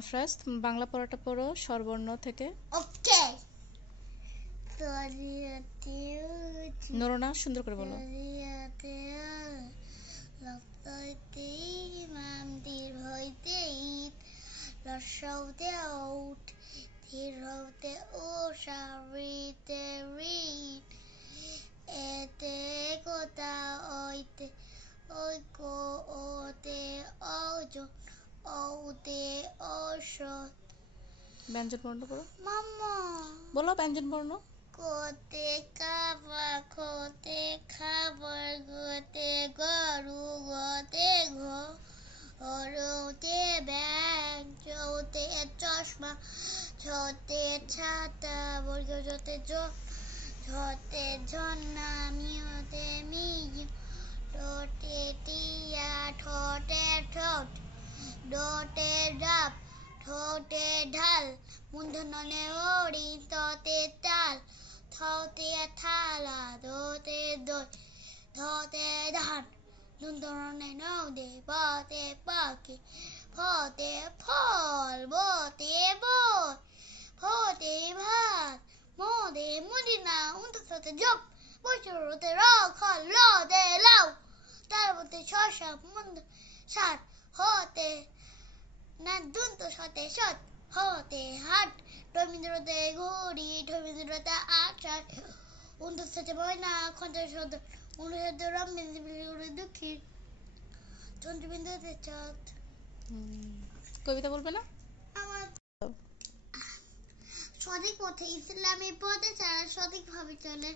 আফরাজ, বাংলা পড়াটা পড়ো স্বরবর্ণ থেকে। ওকে। নরনা, সুন্দর করে বলো। ব্যঞ্জন বর্ণ পড়ো। মাম্মা বলো ব্যঞ্জন বর্ণ। কোতে কাবা, কোতে খাবার, গোতে গরু, গোতে ঘরতে ব্যাগ, চৌতে চশমা, ছতে ছাতা, বর্গ যতে ঝতে ঝর্ণা, মিয়তে মিউ, ঠোঁটে টিয়া, ঠোঁটে ঠোঁট, ডোটে ডাব, ঠোঁটে ঢাল, মূর্ধন্যে ওড়ি, ততে তাল, থতে থালা, দোতে দই, ধতে ধান, দন্তনে নদে, পতে পাখি, ফতে ফল, বতে বই, ফতে ভাত, মদে মদিনা, উন্ততে জপ, বছরতে রক্ষণ, লদে লাউ, তারপরে শশা, মন্দ সার, হতে না দুন্ত সতে সৎ, হতে হাট, রবীন্দ্রতে ঘড়ি, রবীন্দ্রতে আচার, উন্ততে বয়না, খন্তের সদ, অনুষদ রমবিন্দু দুঃখী, চন্দ্রবিন্দুতে চাঁদ। কবিতা বলবে না? আমার সঠিক পথে, ইসলামের পথে যারা সঠিকভাবে চলে,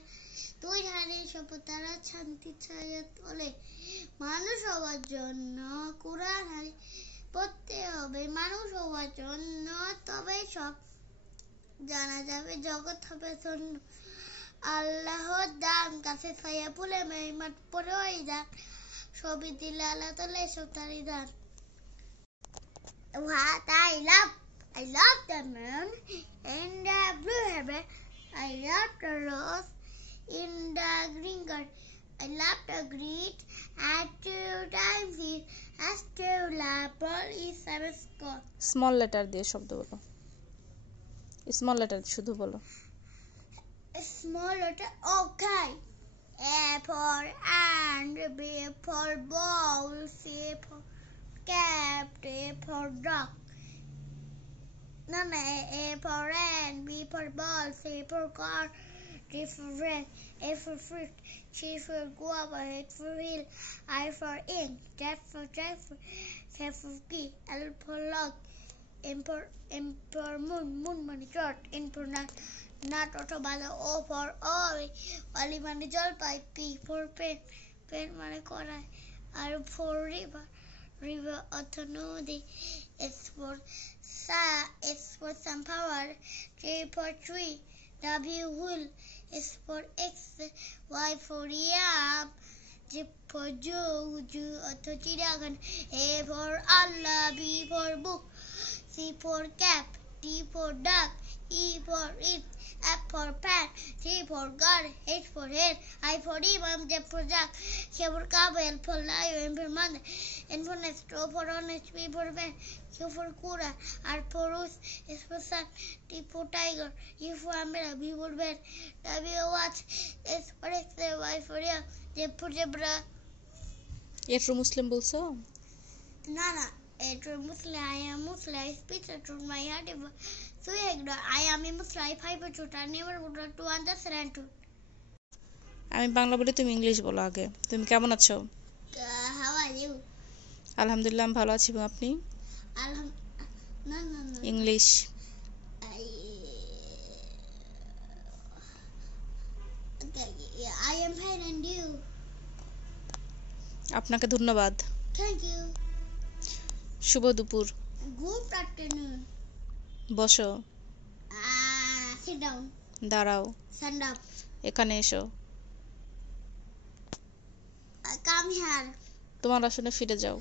দুই ধারে সভ্যতারা শান্তি ছায়া তোলে। মানুষ হওয়ার জন্য কোরআন হাদিস পড়তে হবে, মানুষ হওয়ার জন্য, তবে সব জানা যাবে, জগৎ হবে ধন্য। আল্লাহর দান কাছে ছায়া ফুলে মেহমান পরে ওই দান, ছবি দিলে আল্লাহ তাআলা এসব তারই দান। What I love the moon in the blue heaven, I love the rose in the green garden, I love the great at two times as two labor is seven score. Small letter দিয়ে শব্দ বলো, small letter শুধু বলো। Small letter, okay. A for and, B for ball, C for cap, D for dog. Name A for ant, B for ball, C for car, D for red, A for fruit, G for guava, H for hill, I for ink, Z for jackfruit, K for key, L for log, M for moon, moon money short, N for nut, nut অথবা O for oil, অলি মানে জলপাই, P for pen, pen মানে কড়াই, R for river, river অর্থ নদী, S for sunflower, T for tree, W wheel, S for X, Y for yam, Z for Jew অর্থ চিড়িয়াখানা, A for Allah, B for book, C for cap, D for duck, E for eat, F for pan, G for God, H for head, I for imam, J for jack, K for cow, L for lion, M for mother, N for nest, O for honest, P for pen, Q for Quran, R for rose, S for sun, T for tiger, U for umbrella, B for bed, W watch, S for X-ray, Y for ear, Z for zebra. এট্রো মুসলিম বলছো? না এটা মুসলিম, I am Muslim, I speak the truth, my heart is so ignore, I am a Muslim, I fight for truth, I never would want to understand truth. আমি বাংলা বলি, তুমি English বলো আগে। তুমি কেমন আছো? How are you? আলহামদুলিল্লাহ, আমি ভালো আছি। আপনি? No. English. I am fine and you? আপনাকে ধন্যবাদ। Thank you. শুভ দুপুর। Good afternoon. বসো। Sit down. দাঁড়াও। Stand up. এখানে এসো। Come here. তোমার আসনে ফিরে যাও।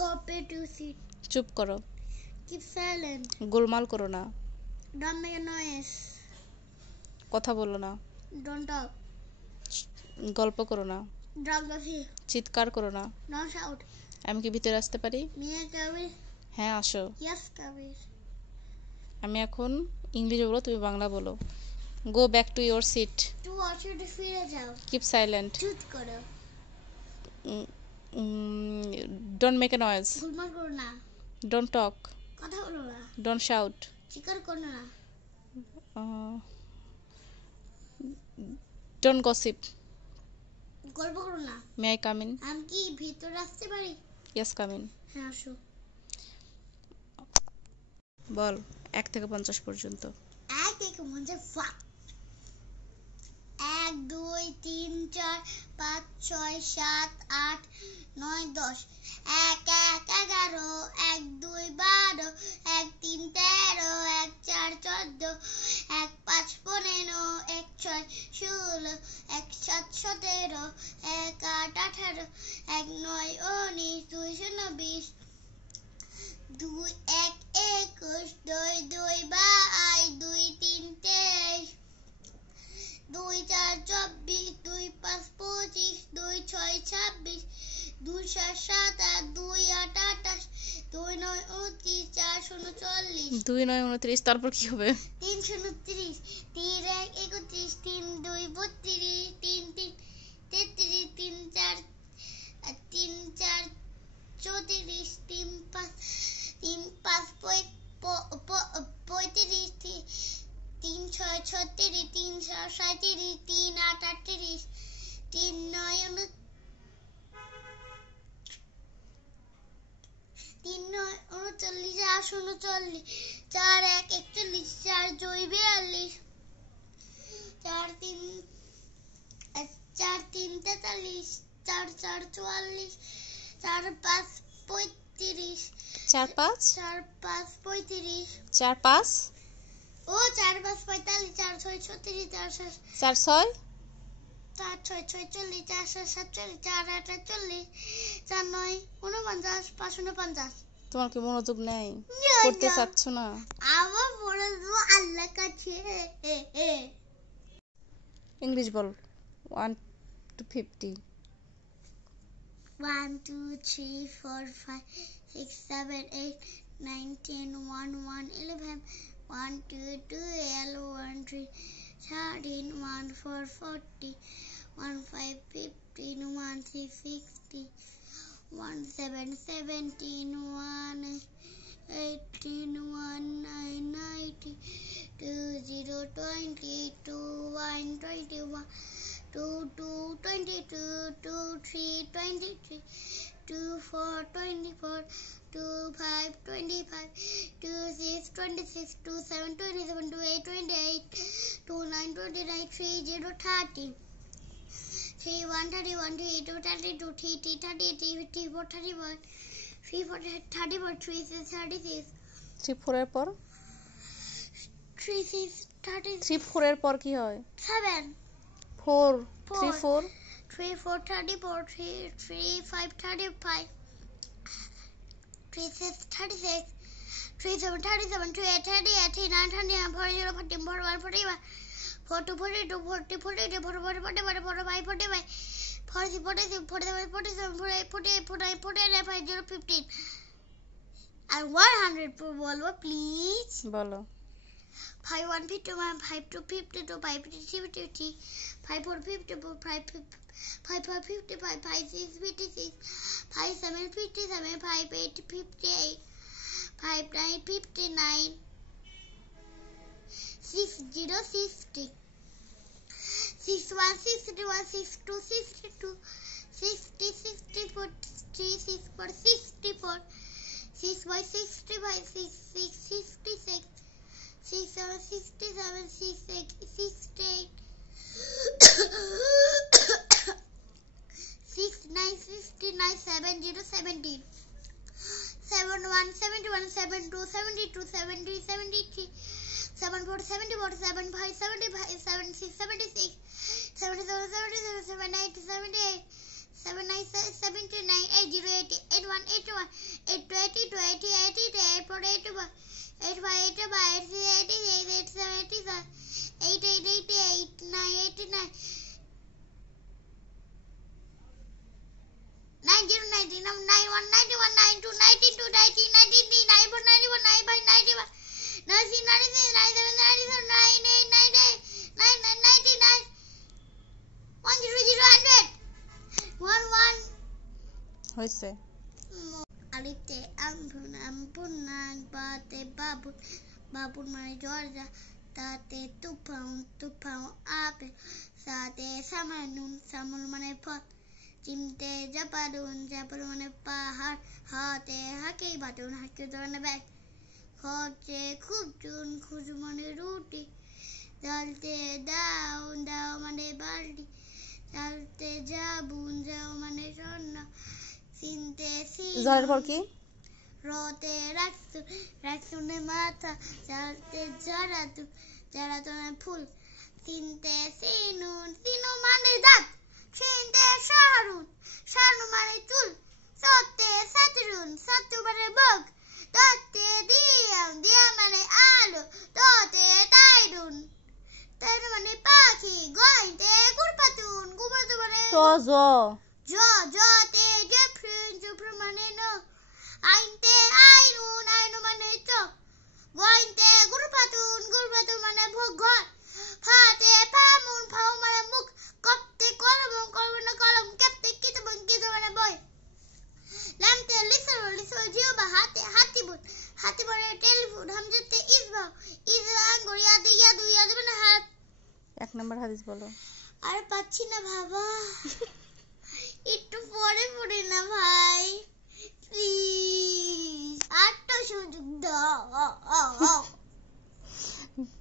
Go back to seat. চুপ করো। Keep silent. গোলমাল করো না। Don't make a noise. কথা বলো না। Don't talk. গল্প করো না। Don't gossip. চিৎকার করো না। Don't shout. আমি কি ভিতরে আসতে পারি? May I come in? হ্যাঁ আসো। Yes, come in. আমি এখন ইংলিশ বলবো, তুমি বাংলা বলো। Go back to your seat. To watch you to feel it out. Keep silent. Tooth karo. Don't make a noise. Gulma karo na. Don't talk. Kotha bolo na. Don't shout. Chikar kono na. Don't gossip. গল্প করো না। May I come in? আমি কি ভিতরে আসতে পারি? Yes come in. হ্যাঁ আসো। বল 1 থেকে 50 পর্যন্ত। 1 থেকে 50 ফাক। 1 2 3 4 5 6 7 8 9 10 1 1 11 1 2 12 1 3 13 1 4 14 1 5 15 1 6 16 1 7 17 1 8 18 1 9 19 2 0 20 2 1 21 2 2 22 2 3 23 2 4 24 2 5 25 2 6 26 2 7 27 2 8 28 2 9 29 4 0 40 2 9 29, তারপর কি হবে? 3 0 30 3 1 31 3 2 32 3 3 33 3 4 3 4 34 3 5 3 5 35 3 6 36 3 7 37 3 8 38 3 9 3 9 39 4 39 4 1 41 4 2 42 4 3 4 3 43 4 4 44 4 5 35 4 5 4 5 35 4 5 ও 4 5 45 4 6 36 4 7 4 6 4 6 46 4 7 47 4 8 48 4 9 49 5 49 তোমার কি মনোযোগ নেই? না, করতে না। চাচ্ছ না? আমার বড় আল্লাহ কাছে ইংলিশ বল 1 to 50। 1 2 3 4 5 6 7 8 9 10 1 1 11 1 2 12 1 3 13 1 4 40 1 5 15 1 6 60 1 7 17 1 18 1 9 90 2 0 20 2 1 21 2 2 22 2 3 23 2 4 24 2 5 25 2 6 26 2 7 27 2 8 28 2 9 29 3 0 30 3 1 31 3 2 32 3 3 38 3 4 31 3 4 34 3 6 36 3 4 এর পর? 3 6 36 3 4 এর পর কি হয়? 7 4 3 4 3 4 34 3 3 5 35 3 6 36 3 7 37 2 8 38 3 9 39 40 40 41 41 42 42 40 42 41 41 45 45 46 46 47 47 48 48 49 49 50 15 and 100 বলবো প্লিজ বলো। 5 1 51 5 2 52 5 3 53 5 4 54 5 5 5 55 5 6 56 5 7 57 5 8 58 5 9 59 6 0 60 6 1 61 6 2 62 60 64 3 6 4 64 6 by 65 6 6 66 6 7 67 6 8 68 6 9 69 7 0 17 7 1 71 7 2 72 70 73 7 4 74 7 5 75 7 6 76 7 7 77 7 8 78 7 9 79 8 0 80 81 81 8 2 82 80 82 8 4 81 8 5 85 8 6 86 8 7 87 8 8 88 9 89 90, 91, 91, 92, 92, 90, 93, 94, 95, 95, 91, 96, 96, 97, 97, 98, 98, 99, 99, 100, 100, 11. হয়েছে। আলিফতে আমপুন আমপুন নান পাতে বাবুন বাবুন মানে দরজা তাতে তুফান তুফান আপেল সাথে সামানুন সামুন মানে পথ চিমতে জাপাদুন জাপাদুন মানে পাহাড় হাতে হাকি বাটুন হাকি ধরনের ব্যাগ খরচে খুবজুন খুজু মানে রুটি জ্বালতে দাও দাও মানে বালতি জ্বালতে যাবুন যাও মানে সন্না চিনতে জলের পর কি? রতে রাখছু রাখছুনে মাথা জ্বালতে জড়াতু জড়াতুনে ফুল চিনতে সিনুন সিনু মানে দাঁত চিনতে শাহরুন শাহরু মানে চুল সতে সাতরুন সাতু মানে বগ ততে দিয়াম দিয়া মানে আলো ততে তাইরুন তাইরুন মানে পাখি গইতে গুরপাতুন গুরপাতু মানে তো জতে জেফ্রিন জেফ্রিন মানে no আইনতে আইনুন আইনু মানে চোখ গইতে গুরপাতুন গুরপাতুন মানে ভোগর ফাতে ফামুন ফাউ মানে মুখ কপতে কলম কলম না কলম কাপতে কিতাবন কিতাব মানে বই লামতে লিসর লিসর জিওবা হাতে হাতিবুন হাতি মানে টেলিফোন হামজাতে ইসবা ইসবা আঙ্গুর ইয়াদু ইয়াদু ইয়াদু মানে হাত। 1 নম্বর হাদিস বলো। আর পাচ্ছি না বাবা, একটু পরে পড়ে না ভাই প্লিজ, আরেকটা সুযোগ দাও।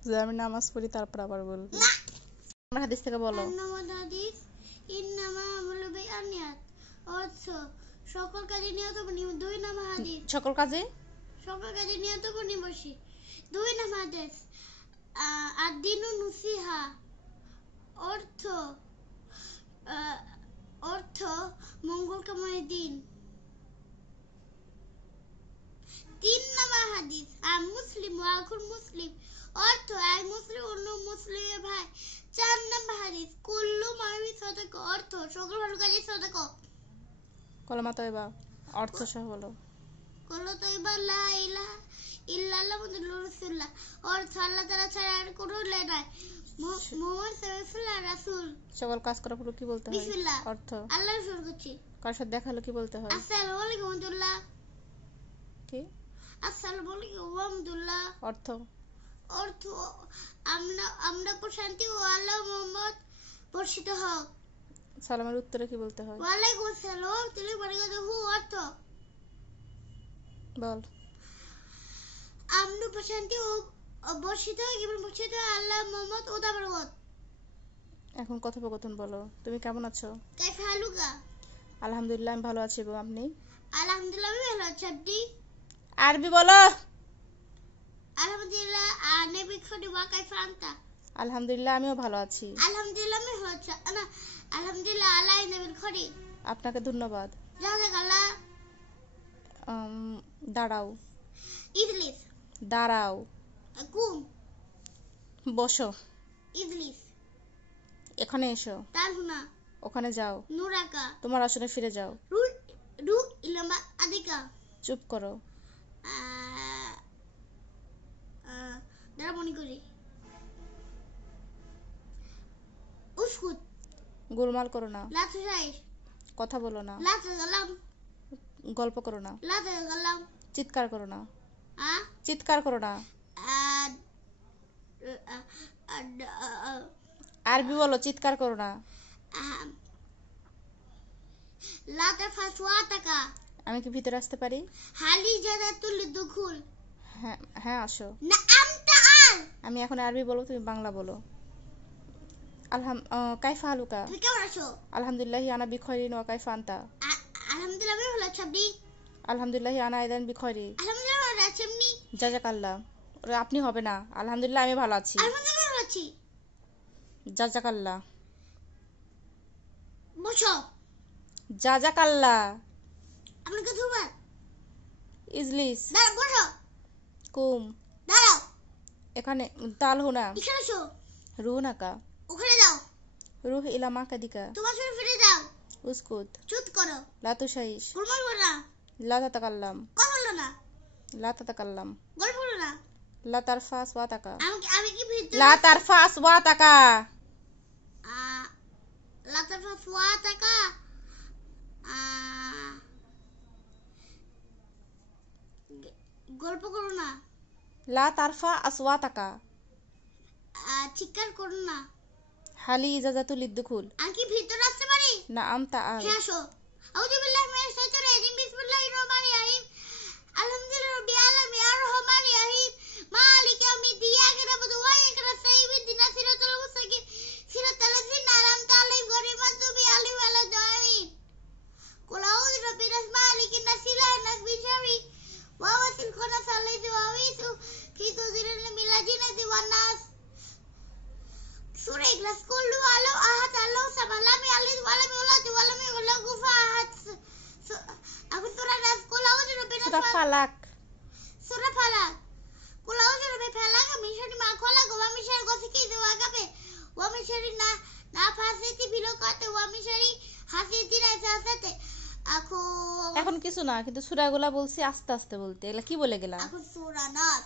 যে আমি নামাজ পড়ি তারপর আবার বলবো। না আমার হাদিস থেকে বলো। নামাজ হাদিস ইন্নামা আমলু বিআনিয়াত অর্থ সকল কাজে নিয়ত বনি। 2 নম্বর হাদিস সকল কাজে নিয়ত বনি বসি। 2 নম্বর হাদিস আদ-দীনু নুসিহা অর্থ মঙ্গল কামনার দিন। 3 নম্বর হাদিস মুসলিম ওয়াকুল মুসলিম অর্থ এক মুসলিম অন্য মুসলিমের ভাই। 4 নম্বর হাদিস কুল্লু মারুফি সাদাকা অর্থ সকল ভালো কাজে সাদাকা। কলমা তয়বা অর্থ সহ বলো। কলমা তয়বা লা ইলাহা ইল্লাল্লাহ মুহাম্মাদুর রাসূলুল্লাহ অর্থ আল্লাহ তাআলা ছাড়া আর কোনো ইলাহ নাই, মুহাম্মদ সাল্লাল্লাহু রাসূল। সকল কাজ করার পর কি বলতে হয়? বিসমিল্লাহ অর্থ আল্লাহর শুকর করছি। কার সাথে দেখা হলো কি বলতে হয়? আসসালামু আলাইকুম ওয়া রাহমাতুল্লাহ। কি? আসসালামু আলাইকুম ওয়া রাহমাতুল্লাহ অর্থ আমরা প্রশান্তি ও আল্লাহ মুহাম্মদ বর্ষিত হোক। সালামের উত্তরে কি বলতে হয়? ওয়া আলাইকুম আসসালাম তুলি বারাকাতুহু অর্থ বল। আমরা প্রশান্তি ও বর্ষিত এবং বর্ষিত আল্লাহ মুহাম্মদ ও তার বরকত। এখন কথোপকথন বলো। তুমি কেমন আছো? কাইফা হালুকা? আলহামদুলিল্লাহ আমি ভালো আছি। এবং আপনি? আলহামদুলিল্লাহ আমি ভালো আছি। আপনি? আরবি বলো। আলহামদুলিল্লাহ নবী খনি ওয়া কাইফা আনতা? আলহামদুলিল্লাহ আমিও ভালো আছি। আলহামদুলিল্লাহ আমি ভালো আছি। আলহামদুলিল্লাহ আলাই নবী খনি। আপনাকে ধন্যবাদ। জাযাকাল্লাহ। দাঁড়াও। ইজলিস। দাঁড়াও। কুম। বসো। ইজলিস। এখানে এসো। তালহুনা। ওখানে যাও। নুরাকা। তোমার আসনে ফিরে যাও। রু ইলামা আদিকা। চুপ করো। দাঁড়া মনে করি। উসকুত। গোলমাল করো না। লা তুসাইর। কথা বলো না। লা তাকাল্লাম। গল্প করো না। লা তাকাল্লাম। চিৎকার করো না। চিৎকার করো না। আরবি বলো। চিৎকার করো না। লা তারফা সাওতাকা। আমি কি ভিতরে আসতে পারি? হালি জাদাতুল দুখুল। হ্যাঁ আসো। না আমতা আল। আমি এখন আরবি বলবো, তুমি বাংলা বলো। কাইফা হালুকা? তুমি কেমন আছো? আলহামদুলিল্লাহ আনা বিখয়রিন ওয়া কাইফা আনতা? আলহামদুলিল্লাহ আমি ভালো আছি। আপনি? আলহামদুলিল্লাহ আনা আইদান বিখয়রি। আলহামদুলিল্লাহ ভালো আছি। আপনি? জাযাকাল্লাহ। আপনি হবে না। আলহামদুলিল্লাহ আমি ভালো আছি। আলহামদুলিল্লাহ ভালো আছি। জাযাকাল্লাহ। বসো। জাযাকাল্লাহ। আপনাকে ধন্যবাদ। ইজলিস। দাঁড়াও। বসো। কুম। দাঁড়াও। এখানে তালহুনা। এখানে এসো। রুহনাকা। ওখানে যাও। রুহ ইলা মাকাদিকা। তোমার সাথে ফিরে যাও। উসকুত চুপ করো। লা তুশাইশ গুলমুল বলো না। লা তাতাকাল্লাম কথা বলো না। লা তাতাকাল্লাম গল্প বলো না। লা তারফা আসওয়াতাকা আমি কি ভিতরে লা তারফা আসওয়াতাকা লাতাফা ফুয়াতাকা গল্প করো না। লা তারফা আসওয়াতাকা চিৎকার করো না। হালি ইজাজাতুল লিদ্দুখুল আমি কি ভিতরে আসতে পারি? নাআম তাআল হ্যাঁ আসো। আউযু বিল্লাহি মিনাশ শাইতানির রাজিম বিসমিল্লাহির রহমানির রহিম আলহামদুলিল্লাহি রাব্বিল আলামিন আর রহমানির রহিম মালিকি ইয়াউমিদ্দিন ইয়াকা না'বুদু ওয়া ইয়াকা নাস্তাঈন ইহদিনাস সিরাতাল মুস্তাকিম সিরাতাল লাযিনা আন'আমতা আলাইহিম গায়রিল মাগদুবি আলাইহিম ওয়ালাদ-দালিন কুল আউযু বিরাব্বিন নাস মালিকিন নাস ইলাহিন নাস মিন শাররি ওয়াসওয়াসিল খান্নাস আল্লাযী ইউওয়াসওয়িসু ফি সুদুরিল মিনাল ওয়ান নাস সূরা ইখলাস কুল হুয়াল্লাহু আহাদ আল্লাহু সামাদ লাম ইয়ালিদ ওয়া লাম ইউলাদ ওয়া লাম ইয়াকুল লাহু কুফুওয়ান আহাদ। এখন সূরা নাস কুল আউযু বিরাব্বিন নাস সূরা ফালাক সূরা ফালাক কুল আউযু বিরাব্বিল ফালাক মিন শাররি মা খালাক ওয়া মিন শাররি গাসিকিন ইযা ওয়াকাব ওয়া মিন শাররি নাফাসাতি ফিল উকাদ ওয়া মিন শাররি হাসিদিন ইযা হাসাদ। এখন এখন কিছু না, কিন্তু সূরাগুলা বলছি আস্তে আস্তে বলতে। এগুলা কি বলে গেলাম? এখন সূরা নাস